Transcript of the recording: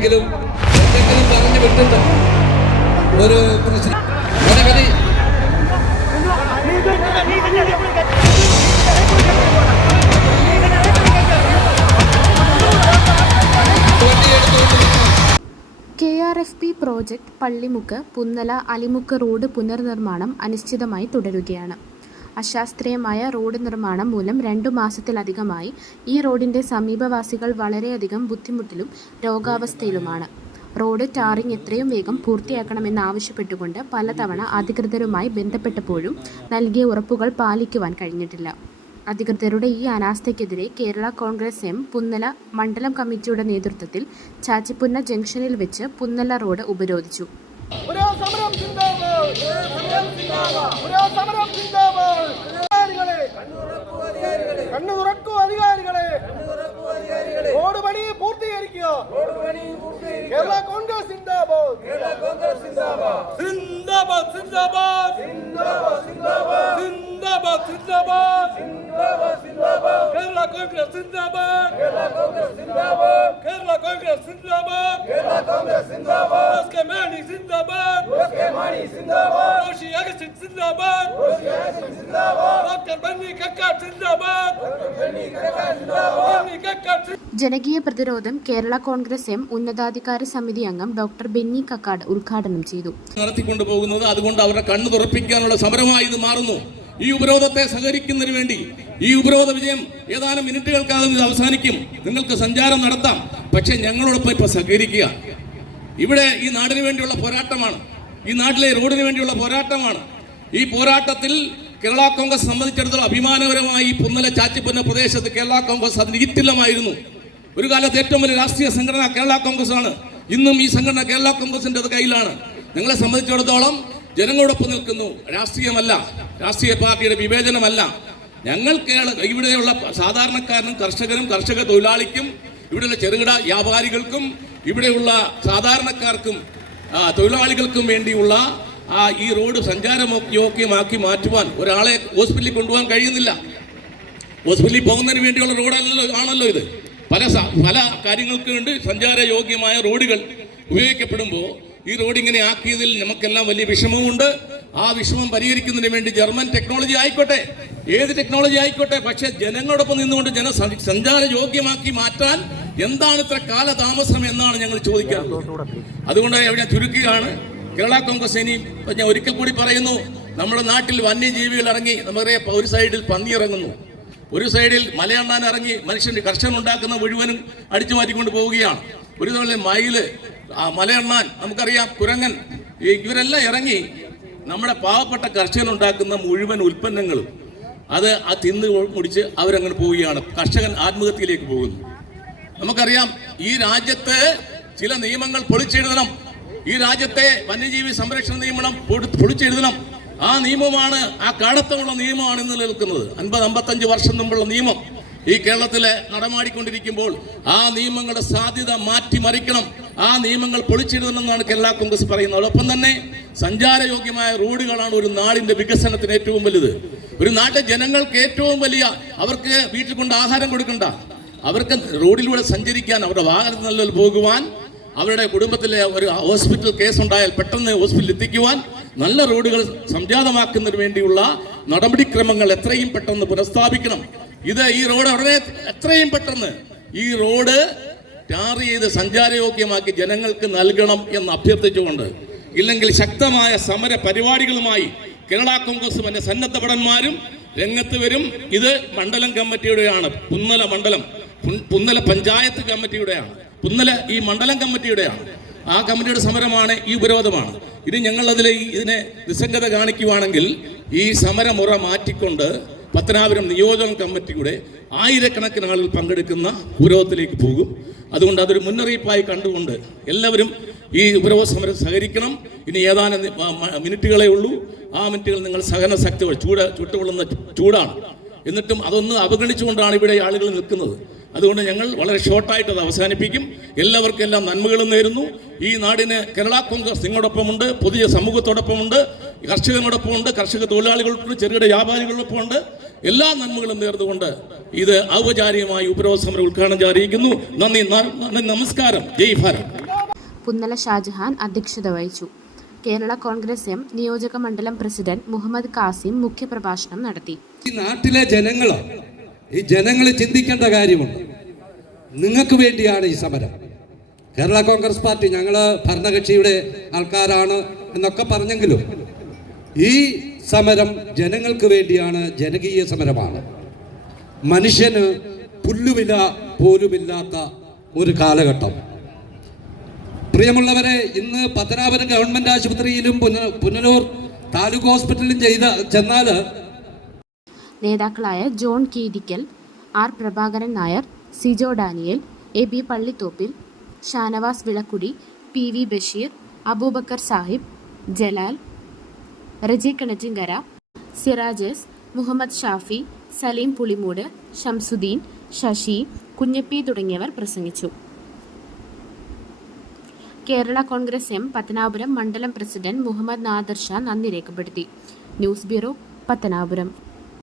ആരെങ്കിലും എന്തെങ്കിലും പറഞ്ഞു വിട്ടിട്ട് ഒരു പ്രശ്നം. K R F P project Pallimukku Punnala Alimukku road പുനർനിർമ്മാണം അനിശ്ചിതമായി തുടരുകയാണ് അശാസ്ത്രീയമായ റോഡ് നിർമ്മാണം മൂലം രണ്ടു മാസത്തിലധികമായി ഈ റോഡിന്റെ സമീപവാസികൾ വളരെയധികം ബുദ്ധിമുട്ടിലും രോഗാവസ്ഥയിലുമാണ്. റോഡ് ടാറിംഗ് എത്രയും വേഗം പൂർത്തിയാക്കണമെന്നാവശ്യപ്പെട്ടുകൊണ്ട് പലതവണ അധികൃതരുമായി ബന്ധപ്പെട്ടപ്പോഴും നൽകിയ ഉറപ്പുകൾ പാലിക്കുവാൻ കഴിഞ്ഞിട്ടില്ല. അധികൃതരുടെ ഈ അനാസ്ഥയ്ക്കെതിരെ കേരള കോൺഗ്രസ് എം പുന്നല മണ്ഡലം കമ്മിറ്റിയുടെ നേതൃത്വത്തിൽ ചാച്ചിപ്പുന്ന ജംഗ്ഷനിൽ വെച്ച് പുന്നല റോഡ് ഉപരോധിച്ചു പുരാ സമരം സിന്ദാബാദ് പുരാ സമരം സിന്ദാബാദ് അധികാരികളെ കണ്ണു തുറക്കൂ അധികാരികളെ റോഡ് പണി പൂർത്തീകരിക്കുക കേരള കോൺഗ്രസ് സിന്ദാബാദ് സിന്ദാബാദ് സിന്ദാബാദ് സിന്ദാബാദ് സിന്ദാബാദ് സിന്ദാബാദ് കേരള കോൺഗ്രസ് സിന്ദാബാദ് കേരള കോൺഗ്രസ് സിന്ദാബാദ് എസ് കെ മാണി സിന്ദാബാദ് റോഷി അഗസ്റ്റിൻ സിന്ദാബാദ് ഡോക്ടർ ബന്നി കക്കാട് സിന്ദാബാദ് ബന്നി കക്കാട് ജനകീയ പ്രതിരോധം കേരള കോൺഗ്രസ് എം ഉന്നതാധികാര സമിതി അംഗം ഡോക്ടർ ബെന്നി കക്കാട് ഉദ്ഘാടനം ചെയ്തു. നടത്തിക്കൊണ്ടു പോകുന്നത് അതുകൊണ്ട് അവരുടെ കണ്ണു തുറപ്പിക്കാനുള്ള സമരമായി ഇത് മാറുന്നു. ഈ ഉപരോധത്തെ സഹകരിക്കുന്നതിന് വേണ്ടി ഈ ഉപരോധ വിജയം ഏതാനും മിനിറ്റുകൾക്കകം ഇത് അവസാനിക്കും. നിങ്ങൾക്ക് സഞ്ചാരം നടത്താം. പക്ഷെ ഞങ്ങളോടൊപ്പം ഇപ്പൊ സഹകരിക്കുക. ഇവിടെ ഈ നാടിനു വേണ്ടിയുള്ള പോരാട്ടമാണ്. ഈ നാട്ടിലെ റോഡിന് വേണ്ടിയുള്ള പോരാട്ടമാണ്. ഈ പോരാട്ടത്തിൽ കേരള കോൺഗ്രസ് സംബന്ധിച്ചിടത്തോളം അഭിമാനകരമായി പുന്നല ചാച്ചിപ്പുന്ന പ്രദേശത്ത് കേരള കോൺഗ്രസ് അതിന് ഇത്തില്ലമായിരുന്നു ഒരു കാലത്ത് ഏറ്റവും വലിയ രാഷ്ട്രീയ സംഘടന കേരള കോൺഗ്രസ് ആണ് ഇന്നും ഈ സംഘടന കേരള കോൺഗ്രസിന്റെ കയ്യിലാണ്. ഞങ്ങളെ സംബന്ധിച്ചിടത്തോളം ജനങ്ങളോടൊപ്പം നിൽക്കുന്നു. രാഷ്ട്രീയമല്ല. രാഷ്ട്രീയ പാർട്ടിയുടെ വിവേചനമല്ല. ഞങ്ങൾ കേരള ഇവിടെയുള്ള സാധാരണക്കാരനും കർഷകനും കർഷക തൊഴിലാളിക്കും ഇവിടെയുള്ള ചെറുകിട വ്യാപാരികൾക്കും ഇവിടെയുള്ള സാധാരണക്കാർക്കും തൊഴിലാളികൾക്കും വേണ്ടിയുള്ള ആ ഈ റോഡ് സഞ്ചാരയോഗ്യമാക്കി മാറ്റുവാൻ ഒരാളെ ഹോസ്പിറ്റലിൽ കൊണ്ടുപോകാൻ കഴിയുന്നില്ല. ഹോസ്പിറ്റലിൽ പോകുന്നതിന് വേണ്ടിയുള്ള റോഡല്ലല്ലോ ആണല്ലോ ഇത്. പല പല കാര്യങ്ങൾക്ക് വേണ്ടി സഞ്ചാരയോഗ്യമായ റോഡുകൾ ഉപയോഗിക്കപ്പെടുമ്പോൾ ഈ റോഡ് ഇങ്ങനെ ആക്കിയതിൽ നമുക്കെല്ലാം വലിയ വിഷമമുണ്ട്. ആ വിഷമം പരിഹരിക്കുന്നതിന് വേണ്ടി ജർമ്മൻ ടെക്നോളജി ആയിക്കോട്ടെ ഏത് ടെക്നോളജി ആയിക്കോട്ടെ പക്ഷേ ജനങ്ങളോടൊപ്പം നിന്നുകൊണ്ട് ജന സഞ്ചാര സഞ്ചാരയോഗ്യമാക്കി മാറ്റാൻ എന്താണ് ഇത്ര കാലതാമസം എന്നാണ് ഞങ്ങൾ ചോദിക്കാറുള്ളത്. അതുകൊണ്ട് എവിടെ ചുരുക്കുകയാണ്. കേരള കോൺഗ്രസ് ഇനി ഞാൻ ഒരിക്കൽ കൂടി പറയുന്നു നമ്മുടെ നാട്ടിൽ വന്യജീവികൾ ഇറങ്ങി നമുക്കറിയാം ഒരു സൈഡിൽ പന്നി ഇറങ്ങുന്നു. ഒരു സൈഡിൽ മലയണ്ണാൻ ഇറങ്ങി മനുഷ്യൻ കർഷകൻ ഉണ്ടാക്കുന്ന മുഴുവനും അടിച്ചു മാറ്റിക്കൊണ്ട് പോവുകയാണ്. ഒരു തവണ മയിൽ മലയണ്ണാൻ നമുക്കറിയാം കുരങ്ങൻ ഇവരെല്ലാം ഇറങ്ങി നമ്മുടെ പാവപ്പെട്ട കർഷകൻ ഉണ്ടാക്കുന്ന മുഴുവൻ ഉൽപ്പന്നങ്ങളും അത് ആ തിന്ന് മുടിച്ച് അവരങ്ങനെ പോവുകയാണ്. കർഷകൻ ആത്മഹത്യയിലേക്ക് പോകുന്നു. നമുക്കറിയാം ഈ രാജ്യത്ത് ചില നിയമങ്ങൾ പൊളിച്ചെഴുതണം ഈ രാജ്യത്തെ വന്യജീവി സംരക്ഷണ നിയമനം പൊടി- പൊളിച്ചെഴുതണം ആ നിയമമാണ് ആ കാടത്തമുള്ള നിയമമാണ് ഇന്ന് നിൽക്കുന്നത് അൻപത് അമ്പത്തഞ്ച് വർഷം മുമ്പുള്ള നിയമം ഈ കേരളത്തിലെ നടമാടിക്കൊണ്ടിരിക്കുമ്പോൾ ആ നിയമങ്ങളുടെ സാധ്യത മാറ്റിമറിക്കണം. ആ നിയമങ്ങൾ പൊളിച്ചെഴുതണമെന്നാണ് കേരള കോൺഗ്രസ് പറയുന്നത്. ഒപ്പം തന്നെ സഞ്ചാരയോഗ്യമായ റോഡുകളാണ് ഒരു നാടിന്റെ വികസനത്തിന് ഏറ്റവും വലുത്. ഒരു നാട്ടിലെ ജനങ്ങൾക്ക് ഏറ്റവും വലിയ അവർക്ക് വീട്ടിൽ കൊണ്ട് ആഹാരം കൊടുക്കണ്ട. അവർക്ക് റോഡിലൂടെ സഞ്ചരിക്കാൻ അവരുടെ വാഹനത്തിൽ പോകുവാൻ അവരുടെ കുടുംബത്തിലെ ഒരു ഹോസ്പിറ്റൽ കേസ് ഉണ്ടായാൽ പെട്ടെന്ന് ഹോസ്പിറ്റലിൽ എത്തിക്കുവാൻ നല്ല റോഡുകൾ സംജാതമാക്കുന്നതിന് വേണ്ടിയുള്ള നടപടിക്രമങ്ങൾ എത്രയും പെട്ടെന്ന് പുനഃസ്ഥാപിക്കണം. ഇത് ഈ റോഡ് ഉടനെ എത്രയും പെട്ടെന്ന് ഈ റോഡ് ടാർ ചെയ്ത് സഞ്ചാരയോഗ്യമാക്കി ജനങ്ങൾക്ക് നൽകണം എന്ന് അഭ്യർത്ഥിച്ചുകൊണ്ട് ഇല്ലെങ്കിൽ ശക്തമായ സമര പരിപാടികളുമായി കേരള കോൺഗ്രസും എന്റെ സന്നദ്ധപടന്മാരും രംഗത്ത് വരും. ഇത് മണ്ഡലം കമ്മിറ്റിയുടെയാണ് പുന്നല മണ്ഡലം. പുന്നല പഞ്ചായത്ത് കമ്മിറ്റിയുടെയാണ്. പുന്നല ഈ മണ്ഡലം കമ്മിറ്റിയുടെയാണ്. ആ കമ്മിറ്റിയുടെ സമരമാണ് ഈ ഉപരോധമാണ്. ഇനി ഞങ്ങൾ അതിൽ ഇതിനെ നിസ്സംഗത കാണിക്കുവാണെങ്കിൽ ഈ സമരമുറ മാറ്റിക്കൊണ്ട് പത്തനാപുരം നിയോജക കമ്മിറ്റിയുടെ ആയിരക്കണക്കിന് ആളുകൾ പങ്കെടുക്കുന്ന ഉപരോധത്തിലേക്ക് പോകും. അതുകൊണ്ട് അതൊരു മുന്നറിയിപ്പായി കണ്ടുകൊണ്ട് എല്ലാവരും ഈ ഉപരോധ സമരം സഹകരിക്കണം. ഇനി ഏതാനും മിനിറ്റുകളേ ഉള്ളൂ. ആ മിനിറ്റുകൾ നിങ്ങൾ സഹന ശക്തി ചൂട് ചുട്ടുകൊള്ളുന്ന ചൂടാണ്. എന്നിട്ടും അതൊന്ന് അവഗണിച്ചുകൊണ്ടാണ് ഇവിടെ ആളുകൾ നിൽക്കുന്നത്. അതുകൊണ്ട് ഞങ്ങൾ വളരെ ഷോർട്ടായിട്ട് അത് അവസാനിപ്പിക്കും. എല്ലാവർക്കും എല്ലാം നന്മകളും നേരുന്നു. ഈ നാടിന് കേരള കോൺഗ്രസ് നിങ്ങളോടൊപ്പമുണ്ട് പുതിയ സമൂഹത്തോടൊപ്പമുണ്ട് കർഷകനോടൊപ്പമുണ്ട് കർഷക തൊഴിലാളികൾക്കുണ്ട് ചെറുകിട വ്യാപാരികളോടൊപ്പമുണ്ട്. എല്ലാ നന്മകളും നേർന്നുകൊണ്ട് ഇത് ഔപചാരികമായി ഉപരോധ സമരം ഉദ്ഘാടനം ചെയ്തിരിക്കുന്നു നന്ദി നന്ദി നമസ്കാരം. ജയ് ഭാരത്. പുന്നല ഷാജഹാൻ അധ്യക്ഷത വഹിച്ചു. കേരള കോൺഗ്രസ് എം നിയോജക മണ്ഡലം പ്രസിഡന്റ് മുഹമ്മദ് കാസിം മുഖ്യപ്രഭാഷണം നടത്തി. ഈ നാട്ടിലെ ജനങ്ങൾ ഈ ജനങ്ങൾ ചിന്തിക്കേണ്ട കാര്യമുണ്ട്. നിങ്ങൾക്ക് വേണ്ടിയാണ് ഈ സമരം. കേരള കോൺഗ്രസ് പാർട്ടി ഞങ്ങൾ ഭരണകക്ഷിയുടെ ആൾക്കാരാണ് എന്നൊക്കെ പറഞ്ഞെങ്കിലും ഈ സമരം ജനങ്ങൾക്ക് വേണ്ടിയാണ് ജനകീയ സമരമാണ്. മനുഷ്യന് പുല്ലുവില പോലുമില്ലാത്ത ഒരു കാലഘട്ടം. പ്രിയമുള്ളവരെ ഇന്ന് പത്തനാപുരം ഗവൺമെന്റ് ആശുപത്രിയിലും പുന- പുനലൂർ താലൂക്ക് ഹോസ്പിറ്റലിലും ചെയ്ത ചെന്നാൽ നേതാക്കളായ John Keerikkal R Prabhakaran Nair Sijo Daniel A B Pallithoppil Shanavas Vilakkudy P V Basheer Aboobacker Sahib Jalal Reji Kinattinkara Sirajas Muhammad Shafi Saleem Pulimoodu Shamsuddin Sasi Kunjappi തുടങ്ങിയവർ പ്രസംഗിച്ചു. കേരള കോൺഗ്രസ് എം പത്തനാപുരം മണ്ഡലം പ്രസിഡന്റ് മുഹമ്മദ് നാദർ ഷാ നന്ദി രേഖപ്പെടുത്തി. News bureau Pathanapuram.